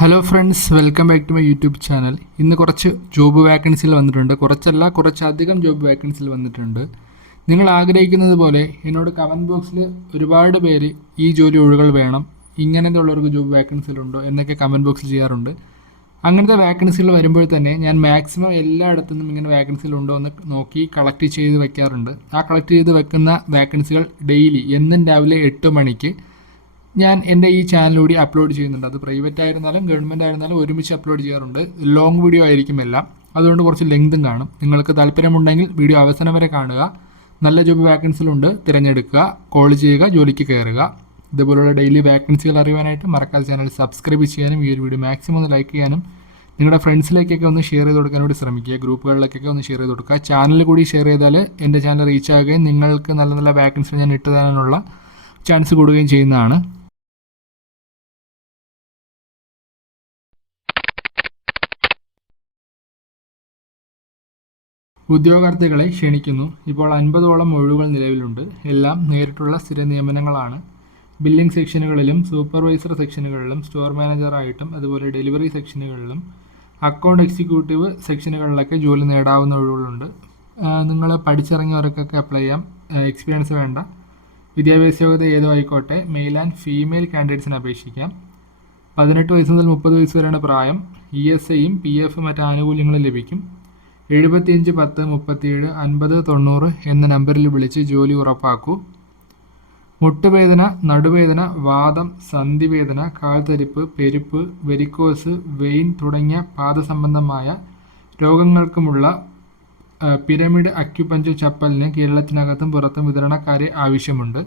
Hello friends welcome back to my YouTube channel ഇന്ന് കുറച്ച് job വാക്കൻസികൾ വന്നിട്ടുണ്ട്. കുറച്ചല്ല കുറച്ചധികം ജോബ് വാക്കൻസികൾ വന്നിട്ടുണ്ട്. നിങ്ങൾ ആഗ്രഹിക്കുന്നത് പോലെ എന്നോട് കമന്റ് ബോക്സിൽ ഒരുപാട് പേര് ഈ ജോലി ഒഴുകൾ വേണം ഇങ്ങനത്തെ ഉള്ളവർക്ക് ജോബ് വേക്കൻസികളുണ്ടോ എന്നൊക്കെ കമന്റ് ബോക്സിൽ ചെയ്യാറുണ്ട്. അങ്ങനത്തെ വാക്കൻസികൾ വരുമ്പോൾ തന്നെ ഞാൻ മാക്സിമം എല്ലായിടത്തു നിന്നും ഇങ്ങനെ വാക്കൻസികൾ ഉണ്ടോ എന്ന് നോക്കി കളക്ട് ചെയ്ത് വെക്കാറുണ്ട്. ആ കളക്ട് ചെയ്ത് വെക്കുന്ന വാക്കൻസികൾ ഡെയിലി എന്നും രാവിലെ എട്ട് മണിക്ക് ഞാൻ എന്റെ ഈ ചാനലിലൂടെ അപ്ലോഡ് ചെയ്യുന്നുണ്ട്. അത് പ്രൈവറ്റ് ആയിരുന്നാലും ഗവൺമെന്റ് ആയിരുന്നാലും ഒരുമിച്ച് അപ്ലോഡ് ചെയ്യാറുണ്ട്. ലോങ് വീഡിയോ ആയിരിക്കും എല്ലാം. അതുകൊണ്ട് കുറച്ച് ലെങ്തും കാണും. നിങ്ങൾക്ക് താല്പര്യമുണ്ടെങ്കിൽ വീഡിയോ അവസാനം വരെ കാണുക. നല്ല ജോബ് വാക്കൻസികളുണ്ട് തിരഞ്ഞെടുക്കുക. കോൾ ചെയ്യുക. ജോലിക്ക് കയറുക. ഇതുപോലുള്ള ഡെയിലി വാക്കൻസികൾ അറിയാനായിട്ട് മറക്കാതെ ചാനൽ സബ്സ്ക്രൈബ് ചെയ്യാനും ഈ ഒരു വീഡിയോ മാക്സിമം ഒന്ന് ലൈക്ക് ചെയ്യാനും നിങ്ങളുടെ ഫ്രണ്ട്സിലേക്കൊക്കെ ഒന്ന് ഷെയർ ചെയ്ത് കൊടുക്കാൻ വേണ്ടി ശ്രമിക്കുക. ഗ്രൂപ്പുകളിലേക്കൊക്കെ ഒന്ന് ഷെയർ ചെയ്ത് കൊടുക്കുക. ചാനൽ കൂടി ഷെയർ ചെയ്താൽ എന്റെ ചാനൽ റീച്ച് ആവുകയും നിങ്ങൾക്ക് നല്ല നല്ല വാക്കൻസികൾ ഞാൻ ഇട്ടു തരാനുള്ള ചാൻസ് കൂടുകയും ചെയ്യുന്നതാണ്. ഉദ്യോഗാർത്ഥികളെ ക്ഷണിക്കുന്നു. ഇപ്പോൾ അൻപതോളം ഒഴിവുകൾ നിലവിലുണ്ട്. എല്ലാം നേരിട്ടുള്ള സ്ഥിര നിയമനങ്ങളാണ്. ബില്ലിംഗ് സെക്ഷനുകളിലും സൂപ്പർവൈസർ സെക്ഷനുകളിലും സ്റ്റോർ മാനേജറായിട്ടും അതുപോലെ ഡെലിവറി സെക്ഷനുകളിലും അക്കൗണ്ട് എക്സിക്യൂട്ടീവ് സെക്ഷനുകളിലൊക്കെ ജോലി നേടാവുന്ന ഒഴിവുകളുണ്ട്. നിങ്ങൾ പഠിച്ചിറങ്ങിയവർക്കൊക്കെ അപ്ലൈ ചെയ്യാം. എക്സ്പീരിയൻസ് വേണ്ട. വിദ്യാഭ്യാസ യോഗ്യത ഏതോ ആയിക്കോട്ടെ. മെയിൽ ആൻഡ് ഫീമെയിൽ കാൻഡിഡേറ്റ്സിന് അപേക്ഷിക്കാം. പതിനെട്ട് വയസ്സ് മുതൽ മുപ്പത് വയസ്സ് വരെയാണ് പ്രായം. ഇ എസ് ഐയും പി എഫും മറ്റ് ആനുകൂല്യങ്ങളും ലഭിക്കും. എഴുപത്തിയഞ്ച് പത്ത് മുപ്പത്തിയേഴ് അൻപത് തൊണ്ണൂറ് എന്ന നമ്പറിൽ വിളിച്ച് ജോലി ഉറപ്പാക്കൂ. മുട്ടുവേദന നടുവേദന വാദം സന്ധിവേദന കാൽത്തരിപ്പ് പെരുപ്പ് വെരിക്കോസ് വെയിൻ തുടങ്ങിയ പാദസംബന്ധമായ രോഗങ്ങൾക്കുമുള്ള പിരമിഡ് അക്യുപഞ്ചർ ചപ്പലിന് കേരളത്തിനകത്തും പുറത്തും വിതരണക്കാരെ ആവശ്യമുണ്ട്.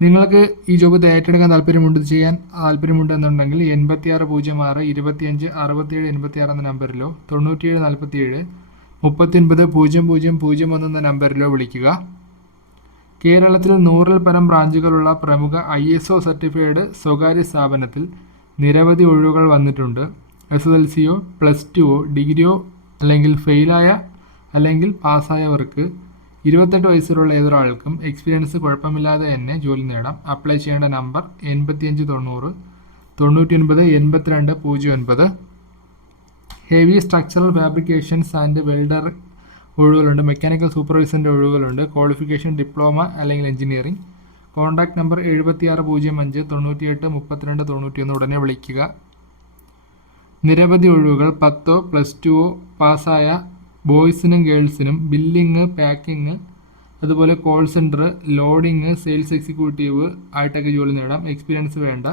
നിങ്ങൾക്ക് ഈ ജോബ് ഏറ്റെടുക്കാൻ താല്പര്യമുണ്ട് ചെയ്യാൻ താല്പര്യമുണ്ട് എന്നുണ്ടെങ്കിൽ എൺപത്തിയാറ് പൂജ്യം ആറ് ഇരുപത്തിയഞ്ച് അറുപത്തിയേഴ് എൺപത്തിയാറ് എന്ന നമ്പറിലോ തൊണ്ണൂറ്റിയേഴ് നാൽപ്പത്തിയേഴ് മുപ്പത്തിയൊൻപത് പൂജ്യം പൂജ്യം പൂജ്യം ഒന്ന് എന്ന നമ്പറിലോ വിളിക്കുക. കേരളത്തിൽ നൂറിൽ പരം ബ്രാഞ്ചുകളുള്ള പ്രമുഖ ഐ എസ് ഒ സർട്ടിഫൈഡ് സ്വകാര്യ സ്ഥാപനത്തിൽ നിരവധി ഒഴിവുകൾ വന്നിട്ടുണ്ട്. എസ് എസ് എൽ സിയോ പ്ലസ് ടുവോ ഡിഗ്രിയോ അല്ലെങ്കിൽ ഫെയിലായ അല്ലെങ്കിൽ പാസ്സായവർക്ക് ഇരുപത്തെട്ട് വയസ്സിലുള്ള ഏതൊരാൾക്കും എക്സ്പീരിയൻസ് കുഴപ്പമില്ലാതെ തന്നെ ജോലി നേടാം. അപ്ലൈ ചെയ്യേണ്ട നമ്പർ എൺപത്തിയഞ്ച് തൊണ്ണൂറ് തൊണ്ണൂറ്റി ഒൻപത് എൺപത്തിരണ്ട് പൂജ്യം ഒൻപത്. Heavy structural fabrications and welder ഒഴിവുകളുണ്ട്. Mechanical സൂപ്പർവൈസറിന്റെ ഒഴിവുകളുണ്ട്. ക്വാളിഫിക്കേഷൻ ഡിപ്ലോമ അല്ലെങ്കിൽ എഞ്ചിനീയറിംഗ് കോൺടാക്ട് നമ്പർ എഴുപത്തിയാറ് പൂജ്യം അഞ്ച് തൊണ്ണൂറ്റിയെട്ട് മുപ്പത്തിരണ്ട് തൊണ്ണൂറ്റിയൊന്ന് ഉടനെ വിളിക്കുക. നിരവധി ഒഴിവുകൾ പത്തോ പ്ലസ് ടുവോ പാസ്സായ ബോയ്സിനും ഗേൾസിനും ബില്ലിങ് പാക്കിങ് അതുപോലെ call centre loading sales executive ആയിട്ടൊക്കെ ജോലി നേടാം. എക്സ്പീരിയൻസ് വേണ്ട.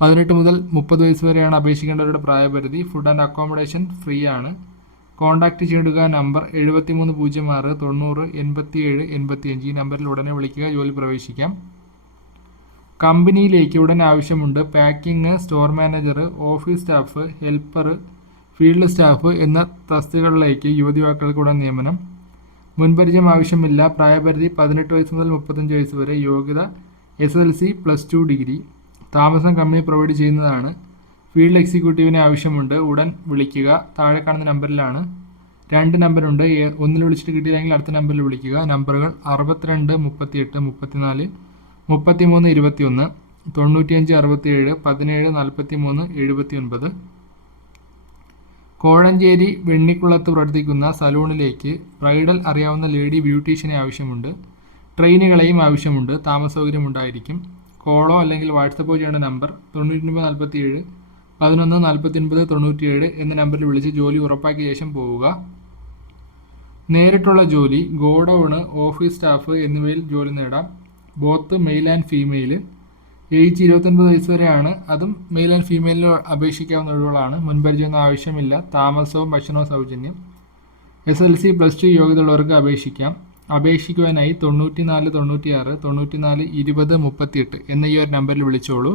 പതിനെട്ട് മുതൽ മുപ്പത് വയസ്സ് വരെയാണ് അപേക്ഷിക്കേണ്ടവരുടെ പ്രായപരിധി. ഫുഡ് ആൻഡ് അക്കോമഡേഷൻ ഫ്രീ ആണ്. കോൺടാക്റ്റ് ചെയ്യുക നമ്പർ എഴുപത്തി മൂന്ന് പൂജ്യം ആറ് തൊണ്ണൂറ് എൺപത്തി ഏഴ് എൺപത്തി അഞ്ച് ഈ നമ്പറിൽ ഉടനെ വിളിക്കുക ജോലി പ്രവേശിക്കാം. കമ്പനിയിലേക്ക് ഉടൻ ആവശ്യമുണ്ട്. Packing store manager office staff helper field staff എന്ന തസ്തികകളിലേക്ക് യുവതി യുവാക്കൾക്ക് നിയമനം. മുൻപരിചയം ആവശ്യമില്ല. പ്രായപരിധി പതിനെട്ട് വയസ്സ് മുതൽ മുപ്പത്തഞ്ച് വയസ്സ് വരെ. യോഗ്യത S L C plus two degree. താമസം കമ്പനി പ്രൊവൈഡ് ചെയ്യുന്നതാണ്. ഫീൽഡ് എക്സിക്യൂട്ടീവിന് ആവശ്യമുണ്ട്. ഉടൻ വിളിക്കുക. താഴെ കാണുന്ന നമ്പറിലാണ്. രണ്ട് നമ്പറുണ്ട് ഒന്നിൽ വിളിച്ചിട്ട് കിട്ടിയില്ലെങ്കിൽ അടുത്ത നമ്പറിൽ വിളിക്കുക. നമ്പറുകൾ അറുപത്തിരണ്ട് മുപ്പത്തിയെട്ട് മുപ്പത്തിനാല് മുപ്പത്തിമൂന്ന് ഇരുപത്തിയൊന്ന് തൊണ്ണൂറ്റിയഞ്ച് അറുപത്തിയേഴ് പതിനേഴ് നാൽപ്പത്തി മൂന്ന് എഴുപത്തി ഒൻപത് കോഴഞ്ചേരി വെണ്ണിക്കുളത്ത് പ്രവർത്തിക്കുന്ന സലൂണിലേക്ക് ബ്രൈഡൽ അറിയാവുന്ന ലേഡി ബ്യൂട്ടീഷ്യനെ ആവശ്യമുണ്ട്. ട്രെയിനുകളെയും ആവശ്യമുണ്ട്. താമസ സൗകര്യം ഉണ്ടായിരിക്കും കോളോ അല്ലെങ്കിൽ വാട്സപ്പോ ചെയ്യേണ്ട നമ്പർ. തൊണ്ണൂറ്റൊൻപത് നാൽപ്പത്തിയേഴ് പതിനൊന്ന് നാൽപ്പത്തിയൊൻപത് തൊണ്ണൂറ്റിയേഴ് എന്ന നമ്പറിൽ വിളിച്ച് ജോലി ഉറപ്പാക്കിയ ശേഷം പോവുക. നേരിട്ടുള്ള ജോലി ഗോഡൌണ് ഓഫീസ് സ്റ്റാഫ് എന്നിവയിൽ ജോലി നേടാം. Both male and female. Age ഇരുപത്തൊൻപത് വയസ്സ് വരെയാണ്. അതും മെയിൽ ആൻഡ് ഫീമെയിലിൽ അപേക്ഷിക്കാവുന്ന ഒഴിവുകളാണ്. മുൻപരിചയമൊന്നും ആവശ്യമില്ല. താമസവും ഭക്ഷണവും സൗജന്യം. S L C plus two യോഗ്യതയുള്ളവർക്ക് അപേക്ഷിക്കാം. അപേക്ഷിക്കുവാനായി തൊണ്ണൂറ്റി നാല് തൊണ്ണൂറ്റി ആറ് തൊണ്ണൂറ്റി നാല് ഇരുപത് മുപ്പത്തിയെട്ട് എന്ന ഈ ഒരു നമ്പറിൽ വിളിച്ചോളൂ.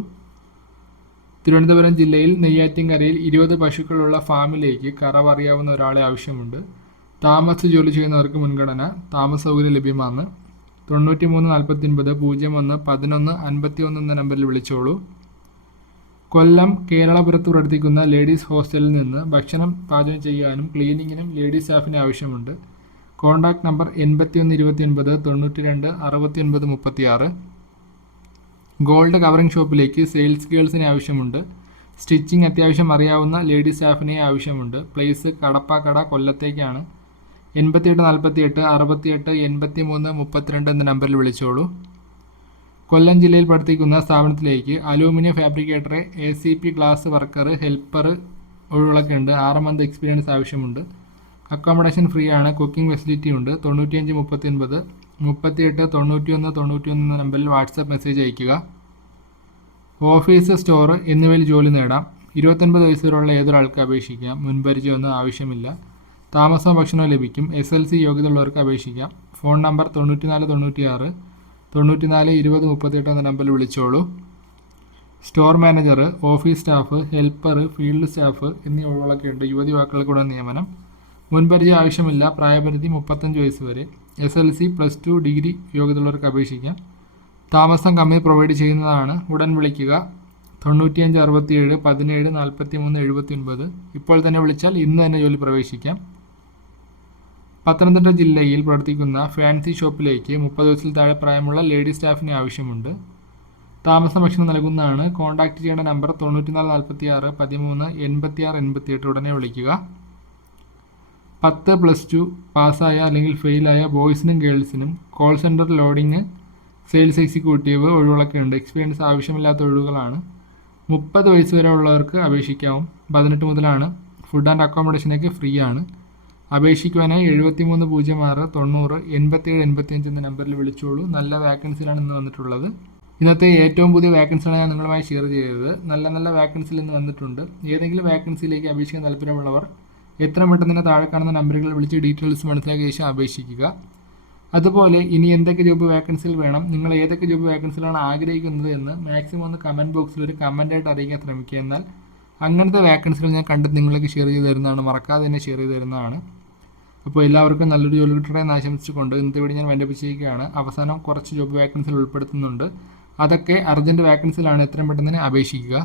തിരുവനന്തപുരം ജില്ലയിൽ നെയ്യാറ്റിൻകരയിൽ ഇരുപത് പശുക്കളുള്ള ഫാമിലേക്ക് കറവ് അറിയാവുന്ന ഒരാളെ ആവശ്യമുണ്ട്. താമസ ജോലി ചെയ്യുന്നവർക്ക് മുൻഗണന താമസ സൗകര്യം ലഭ്യമാണ് തൊണ്ണൂറ്റി മൂന്ന് നാൽപ്പത്തി ഒൻപത് പൂജ്യം ഒന്ന് പതിനൊന്ന് അൻപത്തി ഒന്ന് എന്ന നമ്പറിൽ വിളിച്ചോളൂ. കൊല്ലം കേരളപുരത്ത് പ്രവർത്തിക്കുന്ന ലേഡീസ് ഹോസ്റ്റലിൽ നിന്ന് ഭക്ഷണം പാചകം ചെയ്യാനും ക്ലീനിങ്ങിനും ലേഡീസ് സ്റ്റാഫിന് ആവശ്യമുണ്ട്. കോൺടാക്ട് നമ്പർ എൺപത്തിയൊന്ന് ഇരുപത്തി ഒൻപത് തൊണ്ണൂറ്റി രണ്ട് അറുപത്തി ഒൻപത് മുപ്പത്തി ആറ് ഗോൾഡ് കവറിംഗ് ഷോപ്പിലേക്ക് സെയിൽസ് ഗേൾസിന് ആവശ്യമുണ്ട്. സ്റ്റിച്ചിങ് അത്യാവശ്യം അറിയാവുന്ന ലേഡീസ് സ്റ്റാഫിനെ ആവശ്യമുണ്ട്. പ്ലേസ് കടപ്പാക്കട കൊല്ലത്തേക്കാണ്. എൺപത്തിയെട്ട് നാൽപ്പത്തിയെട്ട് അറുപത്തിയെട്ട് എൺപത്തി മൂന്ന് മുപ്പത്തിരണ്ട് എന്ന നമ്പറിൽ വിളിച്ചോളൂ. കൊല്ലം ജില്ലയിൽ പ്രവർത്തിക്കുന്ന സ്ഥാപനത്തിലേക്ക് aluminium fabricator A C P glass worker helper ഒഴിവുകളൊക്കെ ഉണ്ട്. ആറ് മന്ത് എക്സ്പീരിയൻസ് ആവശ്യമുണ്ട്. അക്കോമഡേഷൻ ഫ്രീ ആണ്. കുക്കിംഗ് ഫെസിലിറ്റി ഉണ്ട്. തൊണ്ണൂറ്റിയഞ്ച് മുപ്പത്തിയൊൻപത് മുപ്പത്തിയെട്ട് തൊണ്ണൂറ്റിയൊന്ന് തൊണ്ണൂറ്റിയൊന്ന് എന്ന നമ്പറിൽ വാട്സാപ്പ് മെസ്സേജ് അയയ്ക്കുക. ഓഫീസ് സ്റ്റോർ എന്നിവയിൽ ജോലി നേടാം. ഇരുപത്തൊൻപത് വയസ്സ് ഏതൊരാൾക്ക് അപേക്ഷിക്കാം. മുൻപരിചയമൊന്നും ആവശ്യമില്ല. താമസവും ഭക്ഷണവും ലഭിക്കും. എസ് എൽ സി യോഗ്യതയുള്ളവർക്ക് അപേക്ഷിക്കാം. ഫോൺ നമ്പർ തൊണ്ണൂറ്റിനാല് തൊണ്ണൂറ്റിയാറ് തൊണ്ണൂറ്റിനാല് ഇരുപത് മുപ്പത്തിയെട്ട് എന്ന നമ്പറിൽ വിളിച്ചോളൂ. Store manager office staff helper field staff എന്നീ ഒഴിവുകളൊക്കെ ഉണ്ട്. യുവതി വാക്കുകൾക്കുള്ള നിയമനം. മുൻപരിചയം ആവശ്യമില്ല. പ്രായപരിധി മുപ്പത്തഞ്ച് വയസ്സ് വരെ. S L C plus two degree യോഗ്യതയുള്ളവർക്ക് അപേക്ഷിക്കാം. താമസം കമ്പനി പ്രൊവൈഡ് ചെയ്യുന്നതാണ്. ഉടൻ വിളിക്കുക. തൊണ്ണൂറ്റിയഞ്ച് അറുപത്തിയേഴ് പതിനേഴ് നാൽപ്പത്തി മൂന്ന് എഴുപത്തി ഒൻപത് ഇപ്പോൾ തന്നെ വിളിച്ചാൽ ഇന്ന് തന്നെ ജോലി പ്രവേശിക്കാം. പത്തനംതിട്ട ജില്ലയിൽ പ്രവർത്തിക്കുന്ന ഫാൻസി ഷോപ്പിലേക്ക് മുപ്പത് വയസ്സിൽ താഴെ പ്രായമുള്ള ലേഡി സ്റ്റാഫിനെ ആവശ്യമുണ്ട്. താമസം ഭക്ഷണം നൽകുന്നതാണ്. കോൺടാക്റ്റ് ചെയ്യേണ്ട നമ്പർ തൊണ്ണൂറ്റിനാല് നാൽപ്പത്തി ആറ് പതിമൂന്ന് എൺപത്തി ആറ് എൺപത്തി എട്ട് ഉടനെ വിളിക്കുക. പത്ത് പ്ലസ് ടു പാസ്സായ അല്ലെങ്കിൽ ഫെയിലായ ബോയ്സിനും ഗേൾസിനും call centre loading sales executive ഒഴിവുകളൊക്കെ ഉണ്ട് എക്സ്പീരിയൻസ് ആവശ്യമില്ലാത്ത ഒഴിവുകളാണ്. മുപ്പത് വയസ്സ് വരെ ഉള്ളവർക്ക് അപേക്ഷിക്കാവും. പതിനെട്ട് മുതലാണ്. ഫുഡ് ആൻഡ് അക്കോമഡേഷനൊക്കെ ഫ്രീ ആണ് അപേക്ഷിക്കുവാനായി എഴുപത്തി മൂന്ന് പൂജ്യം ആറ് തൊണ്ണൂറ് എൺപത്തിയേഴ് എൺപത്തിയഞ്ച് എന്ന നമ്പറിൽ വിളിച്ചോളൂ. നല്ല വാക്കൻസിയിലാണ് ഇന്ന് വന്നിട്ടുള്ളത്. ഇന്നത്തെ ഏറ്റവും പുതിയ വാക്കൻസിയാണ് ഞാൻ നിങ്ങളുമായി ഷെയർ ചെയ്തത്. നല്ല നല്ല വാക്കൻസിൽ ഇന്ന് വന്നിട്ടുണ്ട്. ഏതെങ്കിലും വാക്കൻസിയിലേക്ക് അപേക്ഷിക്കാൻ താല്പര്യമുള്ളവർ എത്ര പെട്ടെന്ന് തന്നെ താഴെ കാണുന്ന നമ്പറുകൾ വിളിച്ച് ഡീറ്റെയിൽസ് മനസ്സിലാക്കിയ ശേഷം അപേക്ഷിക്കുക. അതുപോലെ ഇനി എന്തൊക്കെ ജോബ് വാക്കൻസികൾ വേണം നിങ്ങൾ ഏതൊക്കെ ജോബ് വാക്കൻസികളാണ് ആഗ്രഹിക്കുന്നത് എന്ന് മാക്സിമം ഒന്ന് കമന്റ് ബോക്സിൽ ഒരു കമന്റായിട്ട് അറിയിക്കാൻ ശ്രമിക്കുക. എന്നാൽ അങ്ങനത്തെ വാക്കൻസികൾ ഞാൻ കണ്ട് നിങ്ങൾക്ക് ഷെയർ ചെയ്ത് തരുന്നതാണ്. മറക്കാതെ തന്നെ ഷെയർ ചെയ്ത് തരുന്നതാണ്. അപ്പോൾ എല്ലാവർക്കും നല്ലൊരു ജോലി കിട്ടട്ടെ എന്ന് ആശംസിച്ചുകൊണ്ട് ഇന്നത്തെ വീഡിയോ ഞാൻ വേണ്ടപ്പിച്ചിരിക്കുകയാണ് അവസാനം കുറച്ച് ജോബ് വേക്കൻസികൾ ഉൾപ്പെടുത്തുന്നുണ്ട്. അതൊക്കെ അർജന്റ് വാക്കൻസിലാണ് എത്രയും പെട്ടെന്ന് തന്നെ അപേക്ഷിക്കുക.